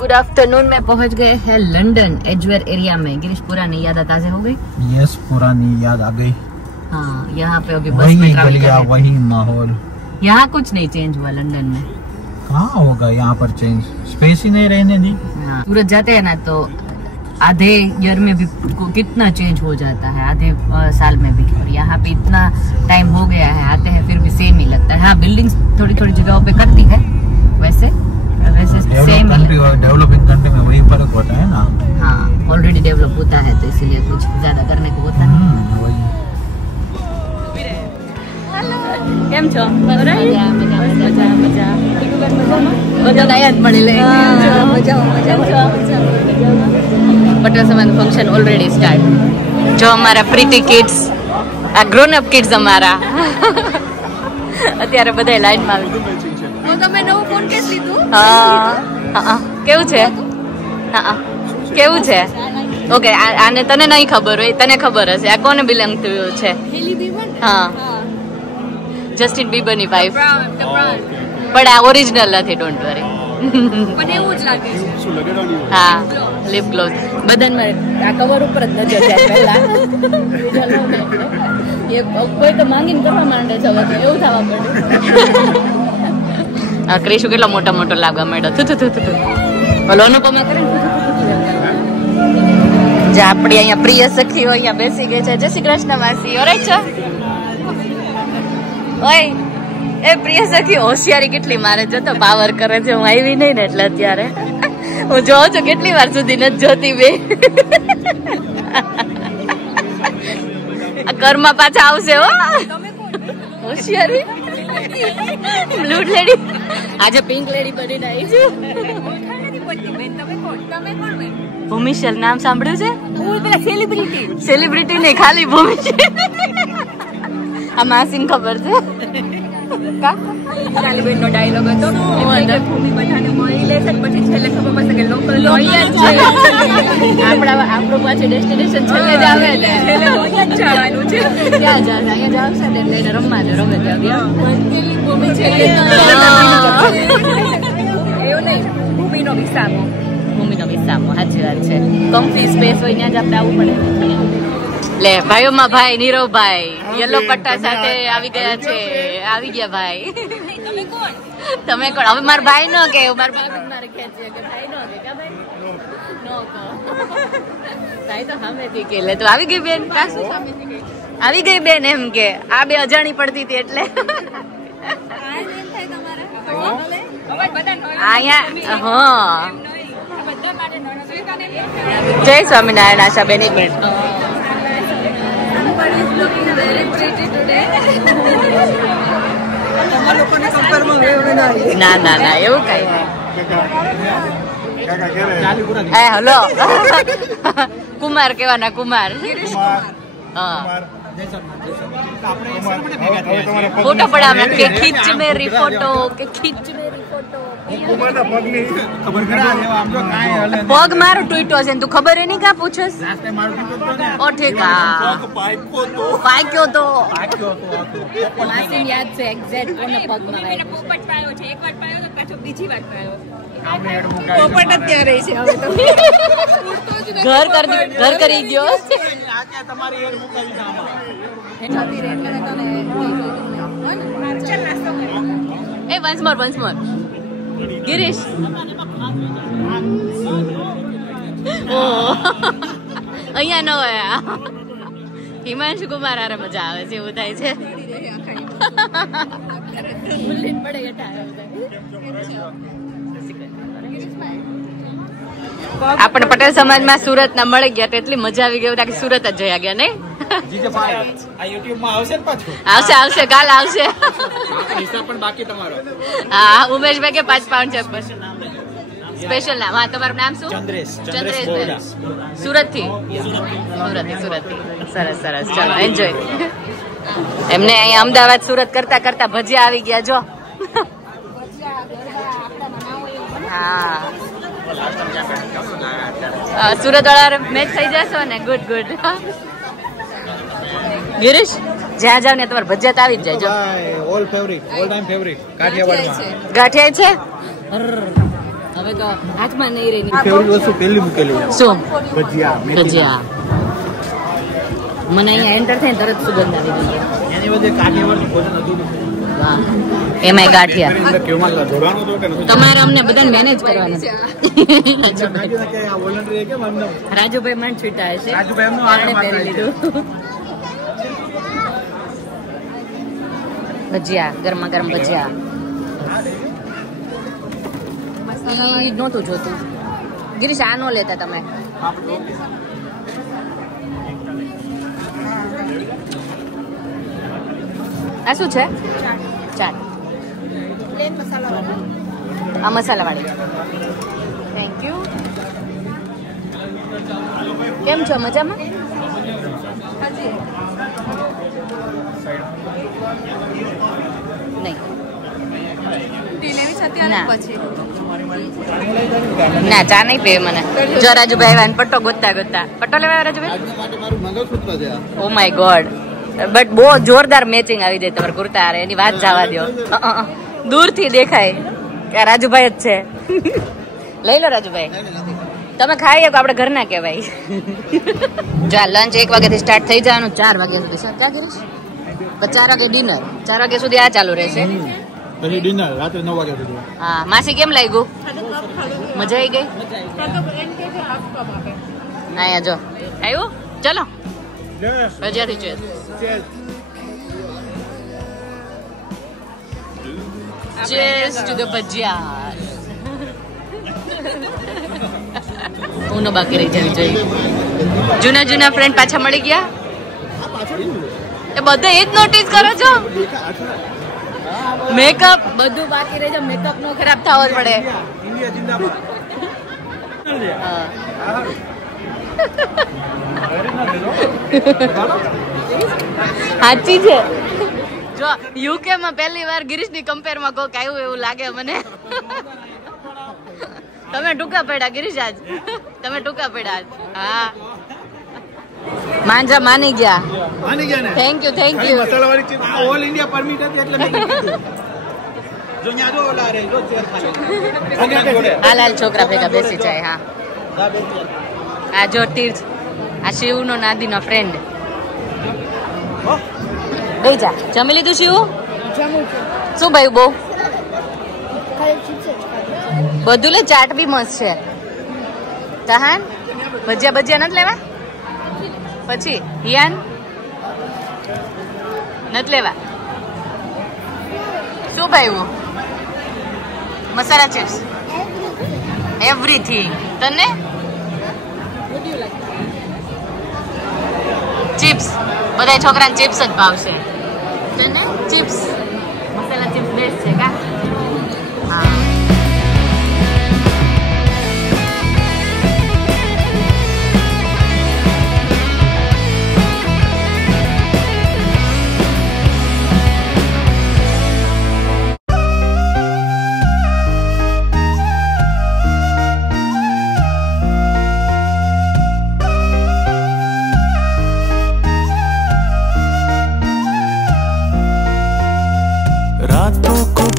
Good afternoon में पहुंच गए हैं लंदन एजवेयर एरिया में। गिरीश पुरानी याद ताज़ा हो गई? यस, पुरानी याद आ गई। हाँ, यहाँ पे अभी बस में ट्रैवल कर रहे थे। वही माहौल, यहाँ कुछ नहीं चेंज हुआ लंदन में। कहाँ होगा यहाँ पर चेंज, स्पेस ही नहीं रहने दी। हाँ, सूरत जाते हैं ना तो आधे ईयर में भी कितना चेंज हो जाता है, आधे साल में भी। और यहाँ पे इतना टाइम हो गया है, आते हैं फिर भी सेम ही लगता है। हाँ, बिल्डिंग्स थोड़ी थोड़ी जगहों पे करती है, वैसे सेम। डेवलपिंग कंट्री में वही फर्क होता है ना। हाँ, ऑलरेडी डेवलप होता है तो इसीलिए कुछ ज्यादा करने को होता नहीं। કેમ છો? પટેલ સમાજ ફંક્શન ઓલરેડી સ્ટાર્ટ। જો અમારા પ્રીતિ કિડ્સ, આ ગ્રોન અપ કિડ્સ અમારા અત્યારે બધા લાઈનમાં આવી। તમે નવું ફોન કેસ લીધું? હા, કેવું છે? હા, કેવું છે? ઓકે, આને તને નહીં ખબર હોય, તને ખબર હશે આ કોને બિલોંગ થયું છે? હા, જસ્ટિન બીબર ની વાઇફ, પણ આ ઓરિજિનલ નથી, ડોન્ટ વરી। પણ એવું જ લાગે છે। શું લગાડવાનું? હા, લિપ ગ્લોસ બદનમાં આ કવર ઉપર જ નજર જાય પહેલા। એ કોઈ તો માંગીને કરવા માંડે છે, હવે તો એવું થવા માંડ્યું। આ ક્રિશુ કેટલો મોટો મોટો લાગવા માંડ્યો। થુ થુ થુ થુ બોલો અનુપમા કરે જે આપણી અહીંયા પ્રિય સખીઓ અહીંયા બેસી ગઈ છે। જય શ્રી કૃષ્ણ માસી, ઓરાઈટ છો? ઓય એ પ્રિય સખી હોશિયારી કેટલી મારે, જો તો પાવર કરે છે। હું આવી નહીં ને એટલે અત્યારે હું જોઉં છું કેટલી વાર સુધી નથી જોતી બે। આ ઘરમાં પાછા આવશે હો હોશિયારી। બ્લુ લેડી આજે પિંક લેડી બનીને આવી છું। ભૂમિશલ નામ સાંભળ્યું છે? સેલિબ્રિટી નહીં, ખાલી ભૂમિશલ। આ માસીને ખબર છે? કાલીબેન નો ડાયલોગ હતો, ભૂમિ બધાને મળી લેશે પછી છેલ્લે ખબર પડશે કે લોકલ લોહિયા છે। આપણું પાછું ડેસ્ટિનેશન છેલ્લે જ આવે ને, છેલ્લે લોહિયા જ જવાનું છે। ક્યાં જશે? અહીંયા જ આવશે ને એટલે એને રમવા દે, રમે ત્યાં ભૂમિ છેલ્લે એવું નહીં, ભૂમિનો વિસામો, ભૂમિનો વિસામો, સાચી વાત છે। કમ્ફી સ્પેસ હોય ત્યાં જ આપણે આવવું પડે। લે ભાઈઓમાં ભાઈ નીરવભાઈ યલો પટ્ટા સાથે આવી ગયા છે, આવી ગયા ભાઈ। તમે કોણ? તમે કોણ? હવે મારા ભાઈ નો કે મારા ભાભી મારે ખેંચે કે ભાઈ નો કે કા ભાઈ નો કો ભાઈ તો સામેથી કે લે તો આવી ગઈ બેન, કા શું સામેથી ગઈ? આવી ગઈ બેન એમ કે આ બે અજાણી પડતી હતી એટલે અહીંયા હા। જય સ્વામિનારાયણ આશાબેન, એક મિનિટ। ના ના ના એવું કઈ નહીં। હલો કુમાર કેવાના કુમાર। હા, फोटो पड़ा मैं के खींच मेरी फोटो के खींच मेरी फोटो। पग मारो ट्वीटो છે તું ખબર એ નહીં કા પૂછસ? ઓ ઠીક આ પાઈ કયો તો માસીન યાદ છે એક્ઝેક્ટ કોને પગ મારાય। પોપટ પાયો છે, એક વાર પાયો તો પાછો બીજી વાર પાયો। પોપટ અત્યારે છે હવે તો ઘર કરી ગયો। આ કે તમારી એર મુકાવી સામા એ once more ગિરીશ અહીંયા ન હોય। હિમાંશુ કુમાર આરે મજા આવે છે એવું થાય છે। આપણે પટેલ સમાજમાં સુરત ના મળી ગયા તો એટલી મજા આવી ગઈ કે સુરત જ જયા ગયા નહીં? આવશે આવશે કાલ આવશે। હા, ઉમેશભાઈ કે 5 પાઉન્ડ છે સ્પેશિયલ નામ। હા, તમારું નામ શું? ચંદ્રેશ, સુરત થી। સરસ સરસ, ચાલો એન્જોય। એમને અહીંયા અમદાવાદ સુરત કરતા કરતા ભજીયા આવી ગયા જો। હા, સુરત વાળા મેચ થઈ જશો ને? Good good. ગિરીશ જ્યાં જાવ ને તમારે ભજીયા આવી જ જાય જો। All favourite, all time favourite Ganthiyawad છે। હવે તો હાથમાં નહીં રહી. ફેવરિટ વસ્તુ પહેલી મૂકેલી છે. શું? ભજીયા. ભજીયા. મને અહીંયા એન્ટર થાય તરત સુગંધ આવી ગઈ. એની વચ્ચે કાઠિયાવાડી ભોજન હતું. વાહ. એમાંય ગાંઠિયા. કેવમાં જોડાણો તો કે તમારે અમને બધાને મેનેજ કરવાના. રાજુભાઈ મન છૂટા હશે. રાજુભાઈ એમનો આણે પહેરી લીધું. ભજીયા, ગરમા ગરમ ભજીયા. ઈ નહોતું જોતું. ગિરીશ આ નો લેતા તમે. આ શું છે? ચાટ. આ મસાલા વાળી. Thank you. કેમ છો? મજામાં? નહીં ના ચા નહીં પીવે મને. જો રાજુભાઈ આવ્યા પટ્ટો ગોતતા પટ્ટો લેવા Rajubhai. Oh my God. But બહુ જોરદાર મેચિંગ આવી જાય તમારે કુર્તા હારે. એની વાત જવા દો. દૂરથી દેખાય કે રાજુભાઈ જ છે. લઈ લો રાજુભાઈ. તમે ખાઈ શકો, આપણે ઘરના કહેવાય. જો લંચ 1 વાગ્યાથી સ્ટાર્ટ થઈ જવાનું 4 વાગ્યા સુધી. ક્યાં કરીશ? 4 વાગે ડિનર. 4 વાગ્યા સુધી આ ચાલુ રહેશે. પછી ડિનર રાત્રે 9 વાગ્યા સુધી. હા. માસી કેમ લાગ્યું? મજા આવી ગઈ? અહીંયા જો આવ્યું. ચલો ભજીયાથી છે. Cheers to the ભજીયા. હું નો બાકી રહી જવી જોઈએ. જૂના ફ્રેન્ડ પાછા મળી ગયા. એ બધા એ જ નોટિસ કરો છો. મેકઅપ બધું બાકી રહી જાય. મેકઅપ નો ખરાબ થવો જ પડે. સાચી છે. જો યુકે માં પહેલી વાર ગિરીશ ની કમ્પેર માં કોક આવ્યું એવું લાગે મને. તમે ટૂંકા પડ્યા ગિરીશ આજ. તમે ટૂંકા પડ્યા. હા માંજા માની ગયા. થેન્ક યુ મસાલાવાળી ચીઝ ઓલ ઇન્ડિયા પરમિટ હતી એટલે મેં કીધું. જો ન્યા જો ઓલા રે જો ચેર ખાલી. હાલ છોકરા ભેગા બેસી જાય. હા આ જો તીર્થ. આ શિવ નો નાદી નો ફ્રેન્ડ. બે જા. જમી લીધું શિવ? શું ભાઈ બહુ બધું લે. ચાટ બી મસ્ત છે. તહાન ભજીયા નથી લેવા? પછી હિયાન નથી લેવા? શું ભાઈ? મસાલા ચિપ્સ એવરીથિંગ. તને ચિપ્સ? બધા છોકરાને ચિપ્સ જ ભાવશે. તને ચિપ્સ? મસાલા ચિપ્સ બેસ્ટ છે કા? હા.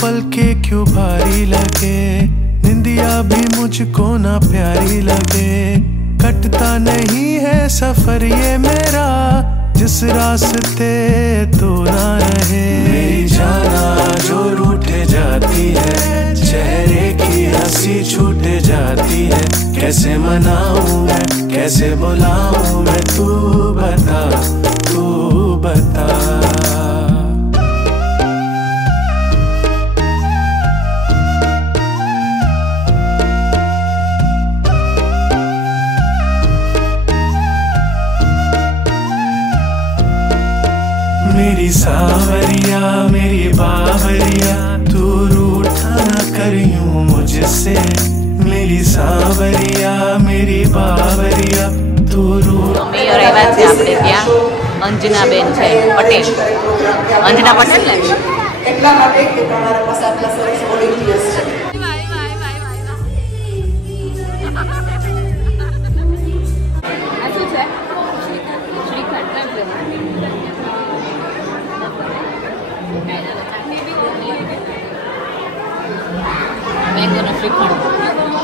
पलके क्यों भारी लगे, निंदिया भी मुझको ना प्यारी लगे, कटता नहीं है सफर ये मेरा, जिस रास्ते तो ना रहे। मेरी जाना जो रूठे जाती है, चेहरे की हंसी छूटे जाती है, कैसे मनाऊं मैं कैसे बुलाऊं मैं, तू बता तू बता। मेरी सावरिया मेरी बावरिया, तू रूठा ना करियूं मुझसे, मेरी सावरिया मेरी बावरिया, तू रूठा। આપણે ત્યાં અંજના બેન છે પટેલ, અંજના પટેલ ને એટલા માટે કે તમારા પાસે આટલા સરસ વોલેન્ટિયર્સ છે। આ શું છે? શ્રીખંડ મેંગોનો શ્રીખંડ।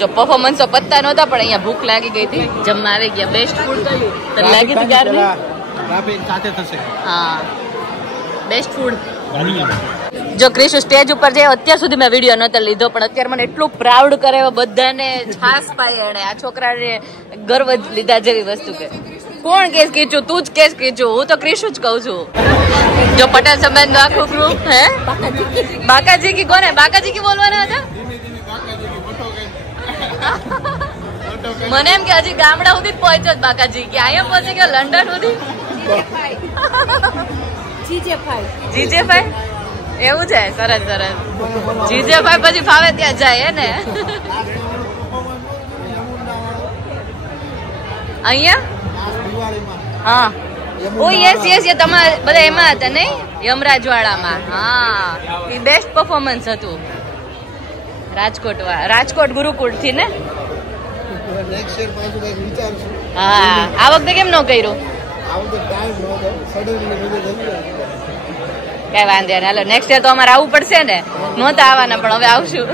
જો પરફોર્મન્સ તો પત્તા નહોતા પણ અહીંયા ભૂખ લાગી ગઈ હતી, જમવા આવી ગયા. બેસ્ટ ફૂડ કયું તને લાગી હતી ગાર્ડની? સાથે થશે. હા બેસ્ટ ફૂડ. જો ક્રિશુ સ્ટેજ ઉપર જાય, અત્યાર સુધી મેં વિડીયો નતો લીધો પણ અત્યારે મને એટલું પ્રાઉડ કરે બધાને, છાસ પાય એને. આ છોકરાને ગર્વ લીધા જેવી વસ્તુ કે કોણ કેસ કીચું, તું જ કેસ કીચું, હું તો ક્રિશુ જ કહું છું. જો પટેલ સમાજ નું આખું ગ્રુપ હે બાકાજી કી કોને બાકાજી કી બોલવાના હતા? મને એમ કે હજી ગામડા સુધી જ પહોંચ્યો બાકાજી કે અહીંયા પહોંચી ગયો લંડન સુધી. જીજેભાઈ એવું છે? સરસ સરસ. જીજેભાઈ પછી ફાવે ત્યાં જાય ને. અહીંયા હા ઓ યસ યસ તમારે બધા એમાં હતા નહીં? યમરાજ વાળામાં. હા એ બેસ્ટ પરફોર્મન્સ હતું. રાજકોટ ગુરુકુળ થી ને. હા આ વખતે કેમ ન કર્યું? કઈ વાંધો નહીં, હાલો નેક્સ્ટ યર તો અમારે આવવું પડશે ને. નહોતા આવવાના પણ હવે આવશું.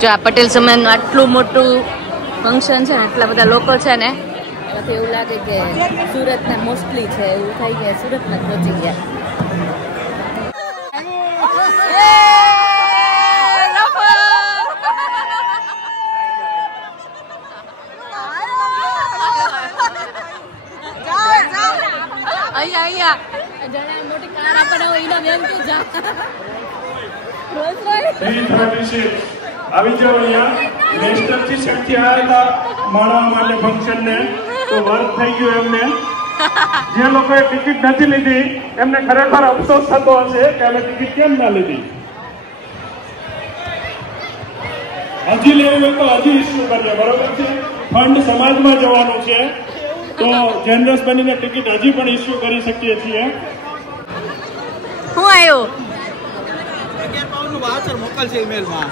જો આ પટેલ સમાજનું આટલું મોટું ફંક્શન છે ને, એટલા બધા લોકો છે ને, એમાંથી એવું લાગે કે સુરતના મોસ્ટલી છે, એવું થાય કે સુરતમાં પહોંચી ગયા. મોટી કાર આપણે આવી જાવ અહીંયા નેશનલથી શક્તિ આવ્યા હતા માણવા માટે ફંક્શન ને, તો વર્ક થઈ ગયું એમને. જે લોકોએ ટિકિટ નથી લીધી એમને ખરેખર અફસોસ થતો હશે કે અમે ટિકિટ કેમ ના લીધી. હજી લેવું હોય તો હજી ઇસ્યુ કરીએ, બરોબર છે? ફંડ સમાજમાં જવાનું છે તો જેનરસ બનીને ટિકિટ હજી પણ ઇસ્યુ કરી શકીએ છીએ. હું આવ્યો મોકલશે ઈમેલમાં.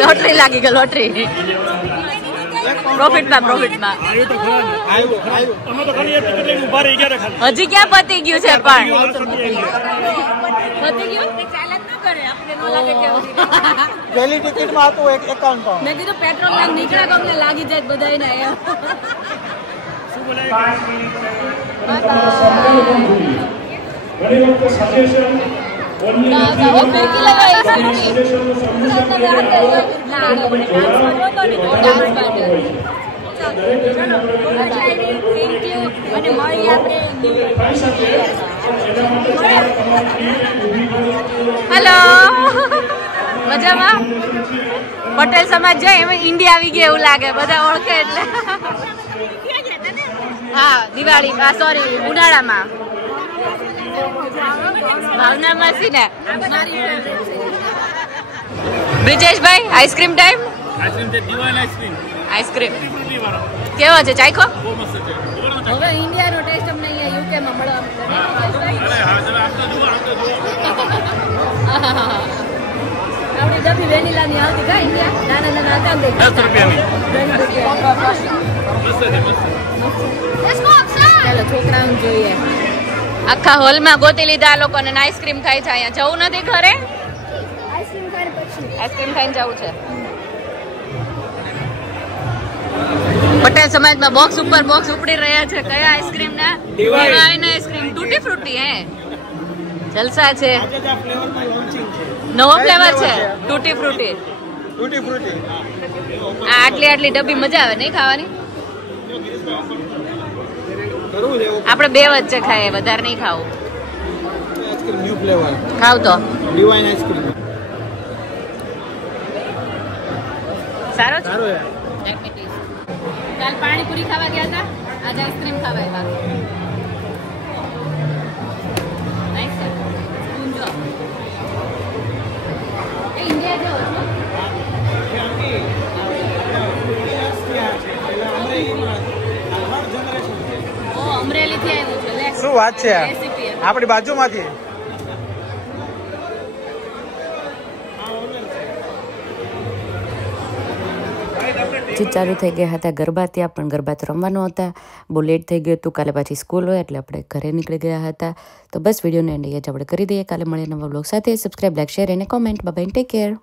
લોટરી લાગી ગઈ, લોટરી. પ્રોફિટમાં હજી ક્યાં પતી ગયું છે પણ? પતી ગયું પહેલી ટિકિટમાં હતું 51 પાઉન્ડ. મેં કીધું પેટ્રોલ લાગ નીકળ્યા તો અમને લાગી જાય બધાને અહીંયા. હેલો મજામાં? પટેલ સમાજ જાય એમાં ઇન્ડિયા આવી ગયા એવું લાગે, બધા ઓળખે એટલે. હા દિવાળી, સોરી ઉનાળામાં ભાવના માસી ને. Brijeshbhai ice cream time. આઈસ્ક્રીમ કેવો છે? ચાખો. હવે ઇન્ડિયાનો ટેસ્ટ અમને અહીંયા યુકે માં મળવા. આપણી ડબ્બી વેનીલા ની આવતી કા ઇન્ડિયા, નાના નાના હતા ને 10 રૂપિયાની. ચાલો છોકરાઓને જોઈએ. આખા હોલમાં ગોતી લીધા આ લોકોને. આઈસ્ક્રીમ ખાય છે. અહીંયા જવું નથી ઘરે? આઈસ્ક્રીમ ખાઈને જવું છે. પટેલ સમાજમાં બોક્સ ઉપર બોક્સ ઉપડી રહ્યા છે. કયા આઈસ્ક્રીમ ના? ડિવાઇન આઈસ્ક્રીમ, ટૂટી ફ્રૂટી. હે જલસા છે. નવો ફ્લેવર છે ટૂટી ફ્રૂટી. આટલી આટલી ડબ્બી મજા આવે નહીં ખાવાની? આપણે બે વચ્ચે ખાઈએ, વધારે નહીં ખાવું. ખાવ તો ડિવાઇન આઈસ્ક્રીમ સારો છે. કાલ પાણીપુરી ખાવા ગયા હતા, આજ આઈસ્ક્રીમ ખાવા આવ્યા. નાઈસ છે. ઊંજો એ ઇન્ડિયા જેવો છે. અમરેલી થી આવ્યું છે. લે શું વાત છે? આપણી બાજુમાંથી. પછી ચાલુ થઈ ગયા હતા ગરબા. ત્યાં પણ ગરબા તો રમવાનું હતા. બહુ લેટ થઈ ગયું હતું. કાલે પાછી સ્કૂલ હોય એટલે આપણે ઘરે નીકળી ગયા હતા. તો બસ વિડીયોને એન્ડ અહીંયા જ આપણે કરી દઈએ. કાલે મળીએ નવા વ્લોગ સાથે. સબસ્ક્રાઈબ, લાઈક, શેર અને comment. Bye bye, take care.